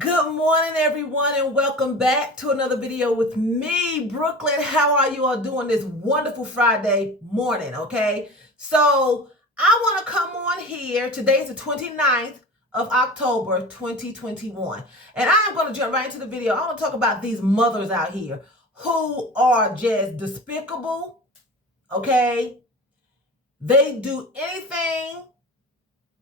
Good morning, everyone, and welcome back to another video with me, Brooklyn. How are you all doing this wonderful Friday morning, okay? So I want to come on here. Today's the 29th of October, 2021. And I am going to jump right into the video. I want to talk about these mothers out here who are just despicable, okay? They do anything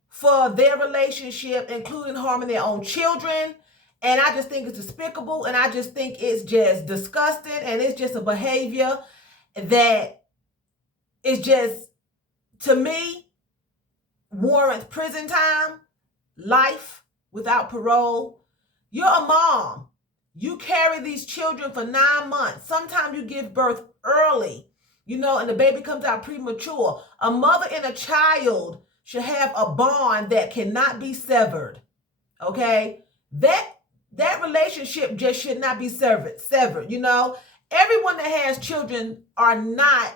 for their relationship, including harming their own children. And I just think it's despicable, and I just think it's just disgusting, and it's just a behavior that is just, to me, warrants prison time, life without parole. You're a mom. You carry these children for 9 months. Sometimes you give birth early, and the baby comes out premature. A mother and a child should have a bond that cannot be severed, okay? That relationship just should not be severed. Everyone that has children are not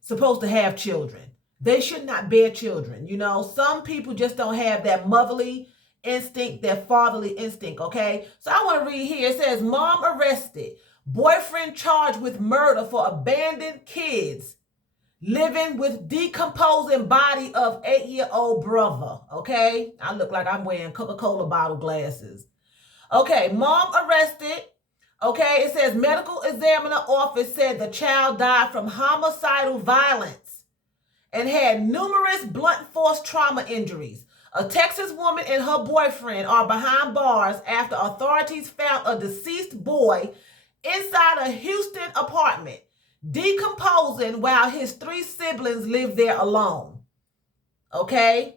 supposed to have children. They should not bear children. Some people just don't have that motherly instinct, that fatherly instinct, okay? So I want to read here. It says, mom arrested, boyfriend charged with murder for abandoned kids, living with decomposing body of 8-year-old brother, okay? I look like I'm wearing Coca-Cola bottle glasses. Okay, mom arrested. Okay, it says medical examiner office said the child died from homicidal violence and had numerous blunt force trauma injuries. A Texas woman and her boyfriend are behind bars after authorities found a deceased boy inside a Houston apartment, decomposing while his 3 siblings lived there alone. Okay?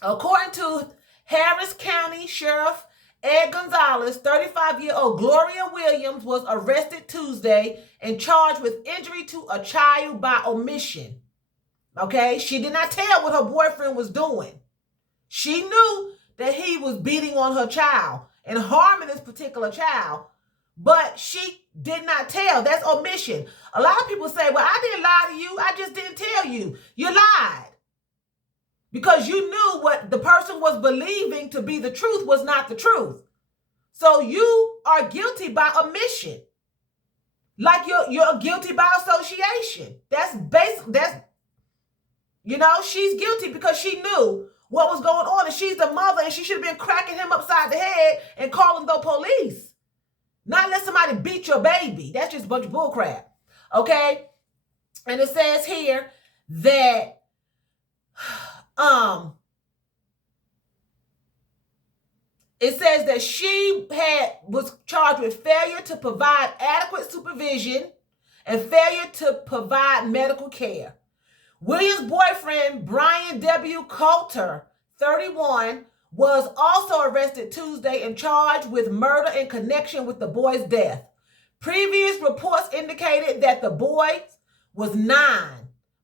According to Harris County Sheriff Ed Gonzalez, 35-year-old Gloria Williams was arrested Tuesday and charged with injury to a child by omission. Okay? She did not tell what her boyfriend was doing. She knew that he was beating on her child and harming this particular child, but she did not tell. That's omission. A lot of people say, well, I didn't lie to you. I just didn't tell you. You lied. Because you knew what the person was believing to be the truth was not the truth. So you are guilty by omission. Like you're guilty by association. That's basic. She's guilty because she knew what was going on, and she's the mother, and she should have been cracking him upside the head and calling the police. Not let somebody beat your baby. That's just a bunch of bullcrap. Okay? And it says here that it says that she was charged with failure to provide adequate supervision and failure to provide medical care. Williams' boyfriend, Brian W. Coulter, 31, was also arrested Tuesday and charged with murder in connection with the boy's death. Previous reports indicated that the boy was 9,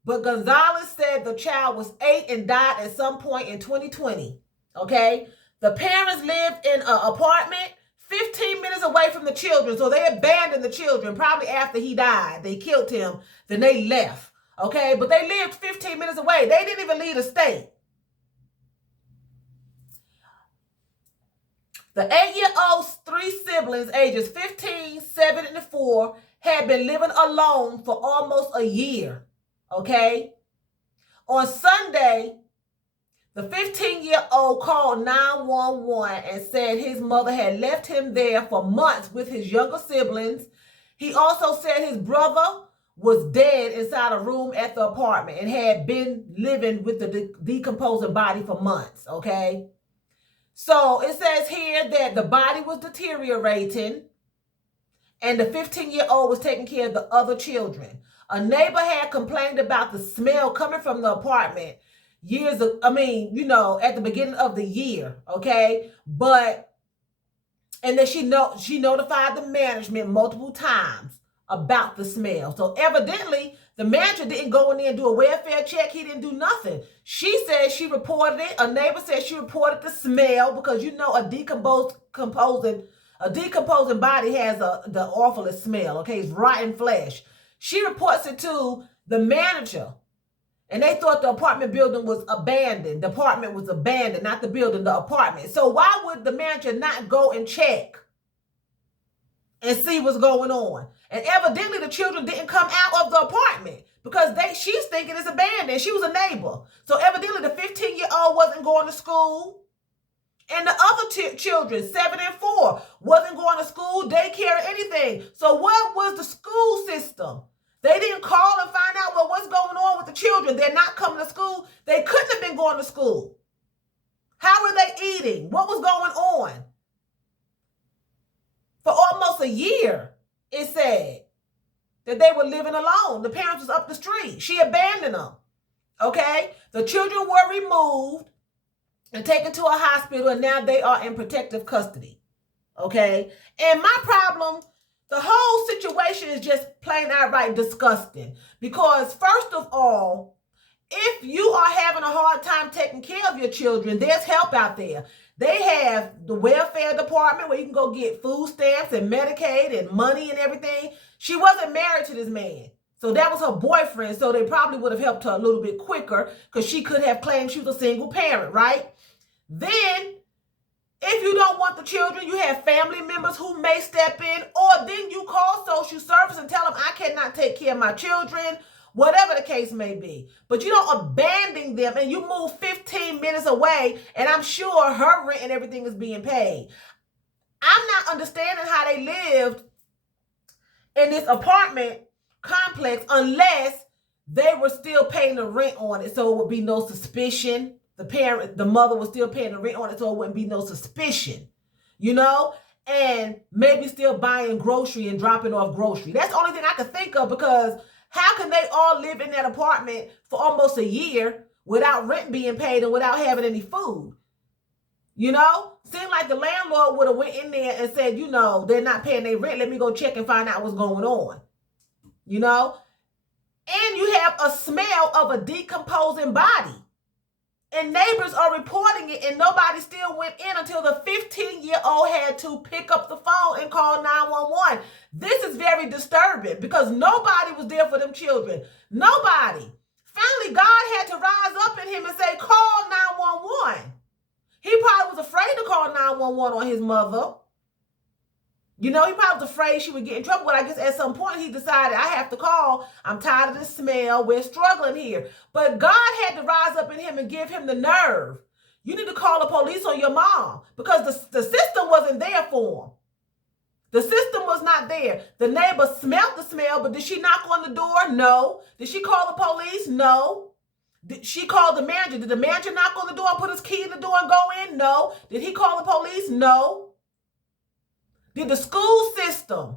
but Gonzalez said the child was 8 and died at some point in 2020. Okay? The parents lived in an apartment 15 minutes away from the children, so they abandoned the children probably after he died. They killed him, then they left. Okay? But they lived 15 minutes away. They didn't even leave the state. The 8-year-old's 3 siblings, ages 15, 7, and 4, had been living alone for almost a year, okay? On Sunday, the 15-year-old called 911 and said his mother had left him there for months with his younger siblings. He also said his brother was dead inside a room at the apartment and had been living with the decomposing body for months, okay? So it says here that the body was deteriorating and the 15-year-old was taking care of the other children. A neighbor had complained about the smell coming from the apartment at the beginning of the year, okay? And then she notified the management multiple times about the smell. So evidently, the manager didn't go in there and do a welfare check. He didn't do nothing. She said she reported it. A neighbor said she reported the smell because a decomposing body has the awfulest smell. Okay, it's rotten flesh. She reports it to the manager, And they thought the apartment building was abandoned. The apartment was abandoned, not the building, the apartment. So why would the manager not go and check and see what's going on? And evidently the children didn't come out of the apartment because she's thinking it's abandoned. She was a neighbor. So evidently the 15-year-old wasn't going to school. And the other children, 7 and 4, wasn't going to school, daycare, or anything. So what was the school system? They didn't call and find out, well, what's going on with the children? They're not coming to school. They couldn't have been going to school. How were they eating? What was going on? For almost a year, it said that they were living alone. The parents was up the street. She abandoned them. Okay? The children were removed and taken to a hospital, and now they are in protective custody. Okay? And my problem, the whole situation is just plain outright disgusting. Because first of all, if you are having a hard time taking care of your children, there's help out there. They have the welfare department where you can go get food stamps and Medicaid and money and everything. She wasn't married to this man. So that was her boyfriend. So they probably would have helped her a little bit quicker because she could have claimed she was a single parent, right? Then, if you don't want the children, you have family members who may step in, or then you call social service and tell them, I cannot take care of my children, whatever the case may be. But you don't abandon them and you move 15 minutes away, and I'm sure her rent and everything is being paid. I'm not understanding how they lived in this apartment complex unless they were still paying the rent on it, so it would be no suspicion. The mother was still paying the rent on it, so it wouldn't be no suspicion, you know? And maybe still buying grocery and dropping off grocery. That's the only thing I could think of, because how can they all live in that apartment for almost a year without rent being paid and without having any food? You know? Seemed like the landlord would have went in there and said, you know, they're not paying their rent. Let me go check and find out what's going on. You know? And you have a smell of a decomposing body. And neighbors are reporting it, and nobody still went in until the 15-year-old had to pick up the phone and call 911. This is very disturbing because nobody was there for them children. Nobody. Finally, God had to rise up in him and say, call 911. He probably was afraid to call 911 on his mother. You know, he probably was afraid she would get in trouble. But I guess at some point he decided, I have to call. I'm tired of this smell. We're struggling here. But God had to rise up in him and give him the nerve. You need to call the police on your mom, because the system wasn't there for him. The system was not there. The neighbor smelled the smell, but did she knock on the door? No. Did she call the police? No. Did she call the manager? Did the manager knock on the door and put his key in the door and go in? No. Did he call the police? No. Did the school system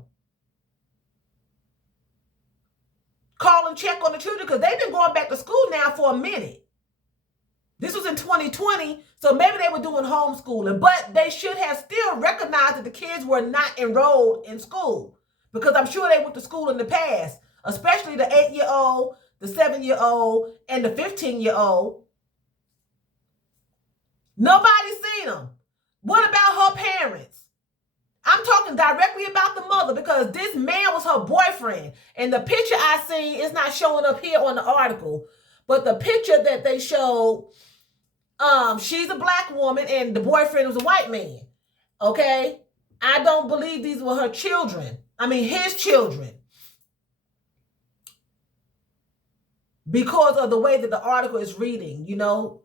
call and check on the children? Because they've been going back to school now for a minute. This was in 2020, so maybe they were doing homeschooling, but they should have still recognized that the kids were not enrolled in school, because I'm sure they went to school in the past, especially the 8-year-old, the 7-year-old, and the 15-year-old. Nobody's seen them. What about her parents? I'm talking directly about the mother, because this man was her boyfriend. And the picture I seen is not showing up here on the article, but the picture that they showed, she's a black woman and the boyfriend was a white man. Okay? I don't believe these were her children. I mean, his children. Because of the way that the article is reading, you know,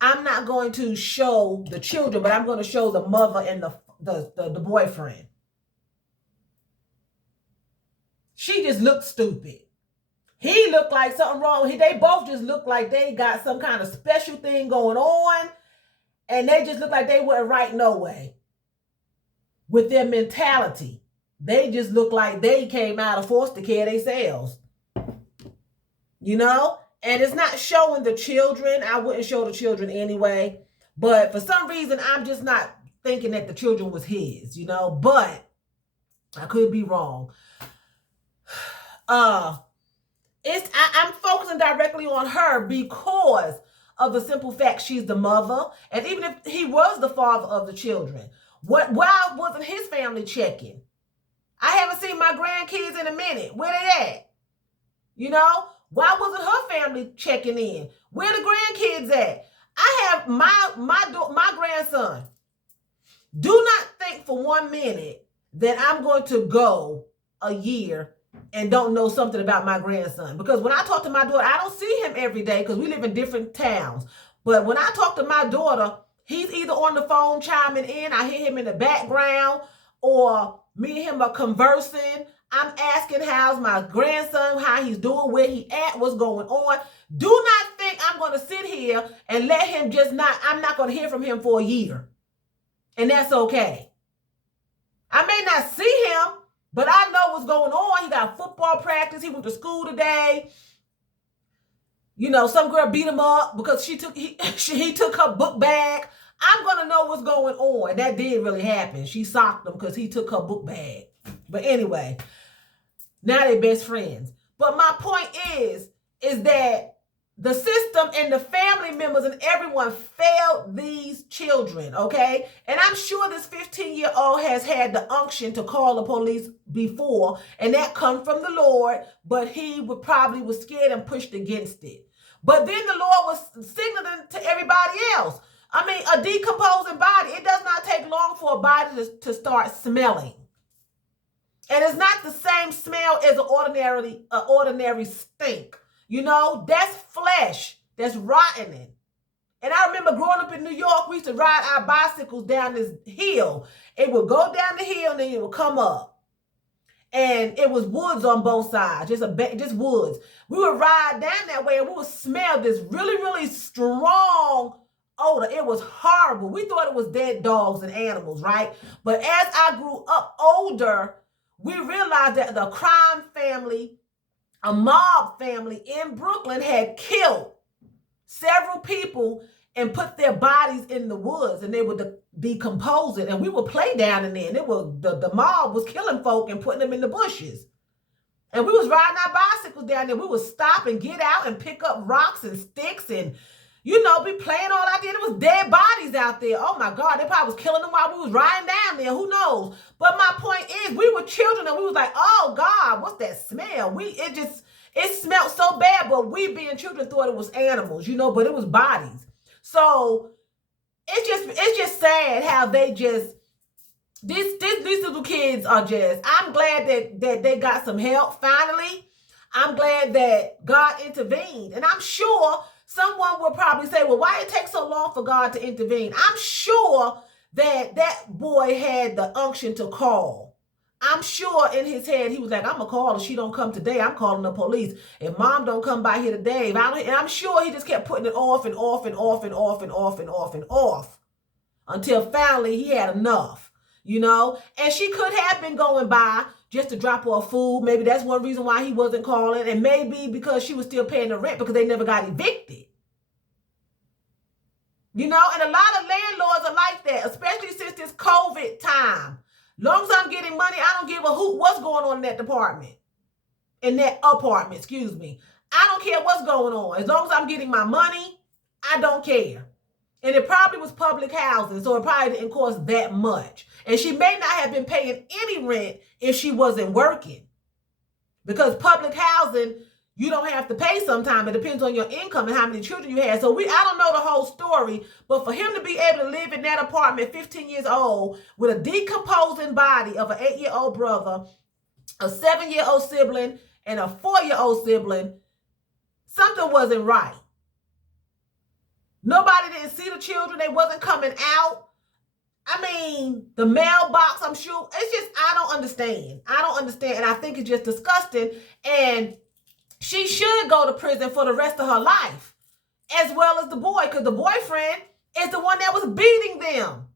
I'm not going to show the children, but I'm going to show the mother and the boyfriend. She just looked stupid. He looked like something wrong. They both just looked like they got some kind of special thing going on, and they just looked like they weren't right no way with their mentality. They just looked like they came out of foster care themselves. You know? And it's not showing the children. I wouldn't show the children anyway. But for some reason, I'm just not thinking that the children was his, you know. But I could be wrong. I'm focusing directly on her because of the simple fact she's the mother. And even if he was the father of the children, why wasn't his family checking? I haven't seen my grandkids in a minute. Where they at? You know? Why wasn't her family checking in? Where the grandkids at? I have my grandson. Do not think for 1 minute that I'm going to go a year and don't know something about my grandson. Because when I talk to my daughter, I don't see him every day because we live in different towns. But when I talk to my daughter, he's either on the phone chiming in, I hear him in the background, or me and him are conversing. I'm asking how's my grandson, how he's doing, where he at, what's going on. Do not think I'm going to sit here and let him I'm not going to hear from him for a year. And that's okay. I may not see him, but I know what's going on. He got football practice. He went to school today. You know, some girl beat him up because he took her book bag. I'm going to know what's going on. That did really happen. She socked him because he took her book bag. But anyway, now they're best friends. But my point is that the system and the family members and everyone failed these children, okay? And I'm sure this 15-year-old has had the unction to call the police before, and that come from the Lord, but he probably was scared and pushed against it. But then the Lord was signaling to everybody else. I mean, a decomposing body, it does not take long for a body to start smelling. And it's not the same smell as an ordinary stink. You know, that's flesh that's rotting. And I remember growing up in New York, we used to ride our bicycles down this hill. It would go down the hill and then it would come up. And it was woods on both sides, just woods. We would ride down that way and we would smell this really, really strong odor. It was horrible. We thought it was dead dogs and animals, right? But as I grew up older, we realized that the crime family, a mob family in Brooklyn, had killed several people and put their bodies in the woods, and they would decompose it. And we would play down in there, and the mob was killing folk and putting them in the bushes. And we was riding our bicycles down there. We would stop and get out and pick up rocks and sticks and, you know, be playing all out there. There was dead bodies out there. Oh my God, they probably was killing them while we was riding down there. Who knows? But my point is, we were children and we was like, oh God, what's that smell? It smelled so bad, but we being children thought it was animals, you know, but it was bodies. So it's just sad how they just, these little kids are just, I'm glad that they got some help finally. I'm glad that God intervened. And I'm sure someone will probably say, well, why it take so long for God to intervene? I'm sure that boy had the unction to call. I'm sure in his head, he was like, I'm going to call her. She don't come today. I'm calling the police. If mom don't come by here today, and I'm sure he just kept putting it off and off and off and off and off and off and off until finally he had enough, you know? And she could have been going by just to drop her food. Maybe that's one reason why he wasn't calling. And maybe because she was still paying the rent because they never got evicted. You know, and a lot of landlords are like that, especially since this COVID time. Long as I'm getting money, I don't give a hoot what's going on in that apartment. I don't care what's going on. As long as I'm getting my money, I don't care. And it probably was public housing, so it probably didn't cost that much. And she may not have been paying any rent if she wasn't working. Because public housing, you don't have to pay sometime. It depends on your income and how many children you have. So I don't know the whole story, but for him to be able to live in that apartment, 15 years old, with a decomposing body of an 8-year-old brother, a 7-year-old sibling, and a 4-year-old sibling, something wasn't right. Nobody didn't see the children. They wasn't coming out. I mean, the mailbox, I'm sure. It's just, I don't understand. And I think it's just disgusting. And she should go to prison for the rest of her life, as well as the boy, because the boyfriend is the one that was beating them.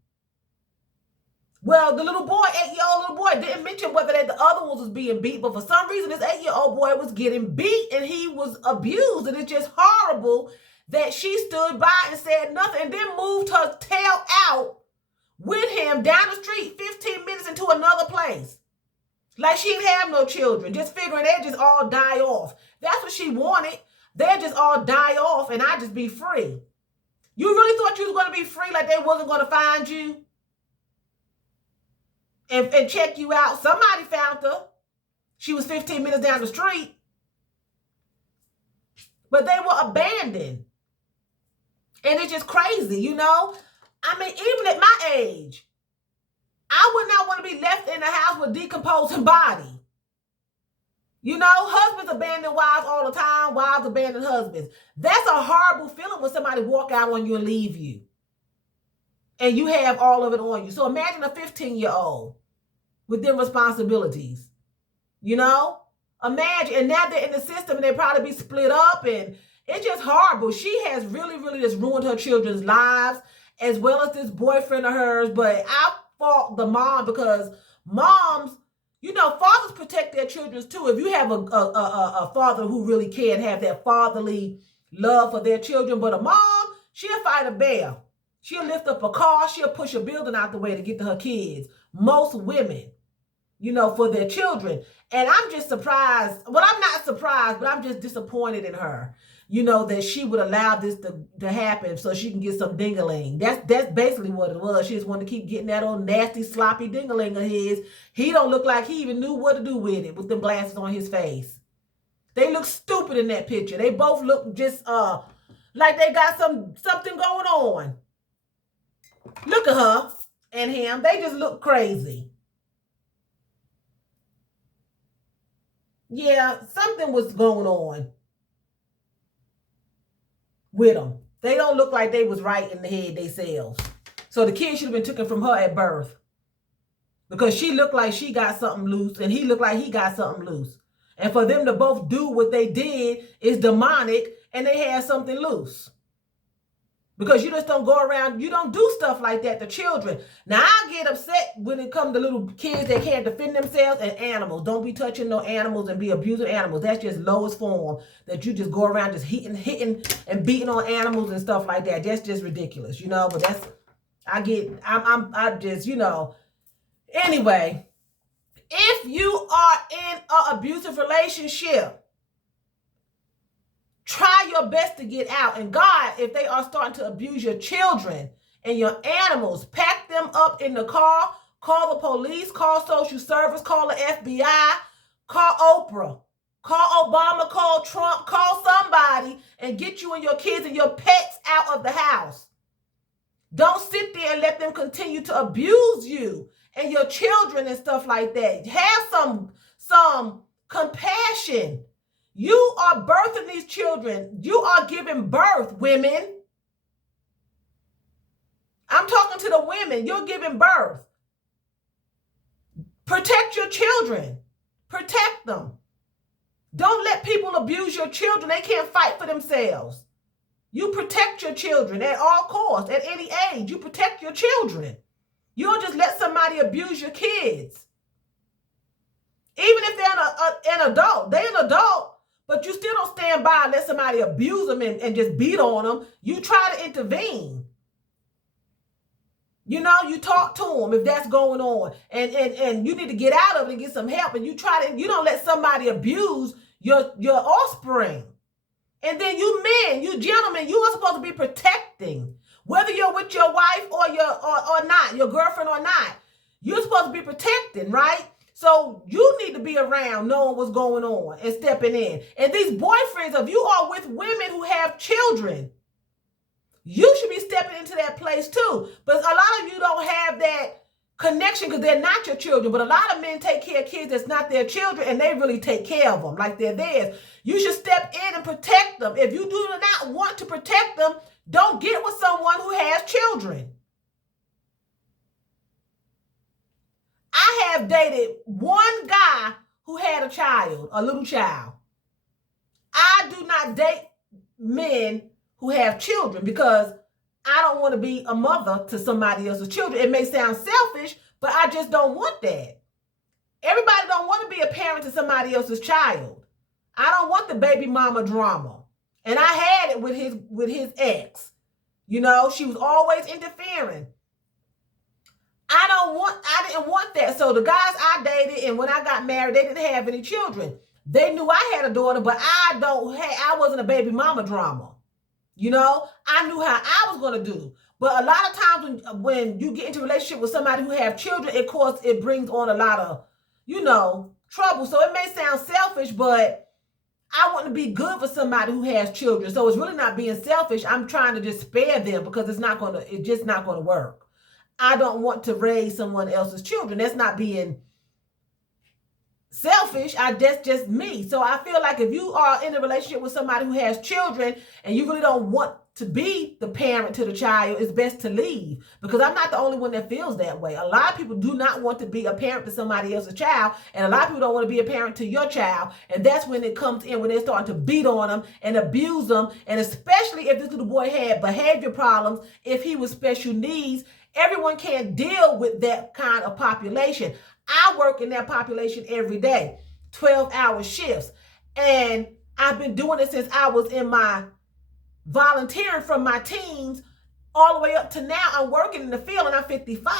Well, the little boy, 8-year-old little boy, didn't mention whether the other ones was being beat, but for some reason, this 8-year-old boy was getting beat and he was abused. And it's just horrible that she stood by and said nothing and then moved her tail out with him down the street 15 minutes into another place. Like she didn't have no children, just figuring they'd just all die off. That's what she wanted. They'd just all die off and I'd just be free. You really thought you was going to be free, like they wasn't going to find you and check you out? Somebody found her. She was 15 minutes down the street. but they were abandoned. And it's just crazy, you know? I mean, even at my age, I would not want to be left in the house with a decomposing body. You know, husbands abandon wives all the time, wives abandon husbands. That's a horrible feeling when somebody walk out on you and leave you. And you have all of it on you. So imagine a 15-year-old with them responsibilities. You know? Imagine, and now they're in the system and they probably be split up, and it's just horrible. She has really, really just ruined her children's lives, as well as this boyfriend of hers. But I fault the mom, because moms, you know, fathers protect their children too. If you have a father who really can have that fatherly love for their children, but a mom, she'll fight a bear. She'll lift up a car. She'll push a building out the way to get to her kids. Most women, you know, for their children. And I'm just surprised. Well, I'm not surprised, but I'm just disappointed in her, you know, that she would allow this to happen so she can get some ding-a-ling. That's basically what it was. She just wanted to keep getting that old nasty, sloppy ding-a-ling of his. He don't look like he even knew what to do with it with them glasses on his face. They look stupid in that picture. They both look just like they got something going on. Look at her and him. They just look crazy. Yeah, something was going on with them. They don't look like they was right in the head themselves. So the kid should have been taken from her at birth, because she looked like she got something loose and he looked like he got something loose. And for them to both do what they did is demonic, and they had something loose. Because you just don't go around, you don't do stuff like that to children. Now, I get upset when it comes to little kids that can't defend themselves, and animals. Don't be touching no animals and be abusing animals. That's just lowest form, that you just go around just hitting and beating on animals and stuff like that. That's just ridiculous, you know. But that's, I just, you know. Anyway, if you are in an abusive relationship, try your best to get out. And God, if they are starting to abuse your children and your animals, pack them up in the car, call the police, call social service, call the FBI, call Oprah, call Obama, call Trump, call somebody, and get you and your kids and your pets out of the house. Don't sit there and let them continue to abuse you and your children and stuff like that. Have some compassion. You are birthing these children. You are giving birth, women. I'm talking to the women. You're giving birth. Protect your children. Protect them. Don't let people abuse your children. They can't fight for themselves. You protect your children at all costs, at any age. You protect your children. You don't just let somebody abuse your kids. Even if they're an adult. They're an adult. But you still don't stand by and let somebody abuse them and just beat on them. You try to intervene. You know, you talk to them if that's going on. And you need to get out of it and get some help. And you don't let somebody abuse your offspring. And then you men, you gentlemen, you are supposed to be protecting. Whether you're with your wife or not, your girlfriend or not. You're supposed to be protecting, right? So you need to be around knowing what's going on and stepping in. And these boyfriends, if you are with women who have children, you should be stepping into that place too. But a lot of you don't have that connection because they're not your children. But a lot of men take care of kids that's not their children, and they really take care of them like they're theirs. You should step in and protect them. If you do not want to protect them, don't get with someone who has children. I have dated one guy who had a child, a little child. I do not date men who have children because I don't want to be a mother to somebody else's children. It may sound selfish, but I just don't want that. Everybody don't want to be a parent to somebody else's child. I don't want the baby mama drama. And I had it with his ex. You know, she was always interfering. I didn't want that. So the guys I dated and when I got married, they didn't have any children. They knew I had a daughter, but I wasn't a baby mama drama. You know, I knew how I was going to do. But a lot of times when you get into a relationship with somebody who have children, of course, it brings on a lot of, you know, trouble. So it may sound selfish, but I want to be good for somebody who has children. So it's really not being selfish. I'm trying to just spare them because it's just not going to work. I don't want to raise someone else's children. That's not being selfish. That's just me. So I feel like if you are in a relationship with somebody who has children and you really don't want to be the parent to the child, it's best to leave, because I'm not the only one that feels that way. A lot of people do not want to be a parent to somebody else's child, and a lot of people don't want to be a parent to your child. And that's when it comes in, when they're starting to beat on them and abuse them. And especially if this little boy had behavior problems, if he was special needs, everyone can't deal with that kind of population. I work in that population every day, 12-hour shifts. And I've been doing it since I was in my volunteering from my teens all the way up to now. I'm working in the field and I'm 55.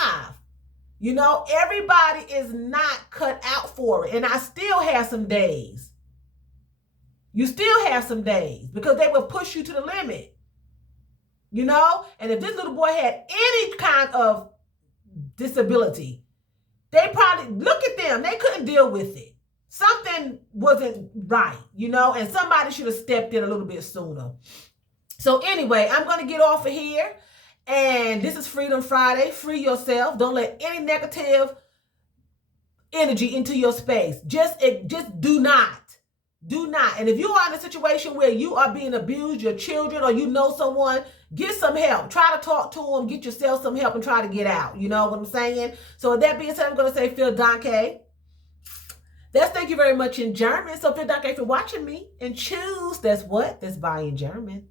You know, everybody is not cut out for it. And I still have some days. You still have some days because they will push you to the limit. You know, and if this little boy had any kind of disability, they probably, look at them, they couldn't deal with it. Something wasn't right, you know, and somebody should have stepped in a little bit sooner. So anyway, I'm going to get off of here. And this is Freedom Friday. Free yourself. Don't let any negative energy into your space. Just do not. Do not. And if you are in a situation where you are being abused, your children, or you know someone, get some help. Try to talk to them. Get yourself some help and try to get out. You know what I'm saying? So with that being said, I'm going to say vielen Dank. That's thank you very much in German. So vielen Dank for watching me. And choose, that's what? That's bye in German.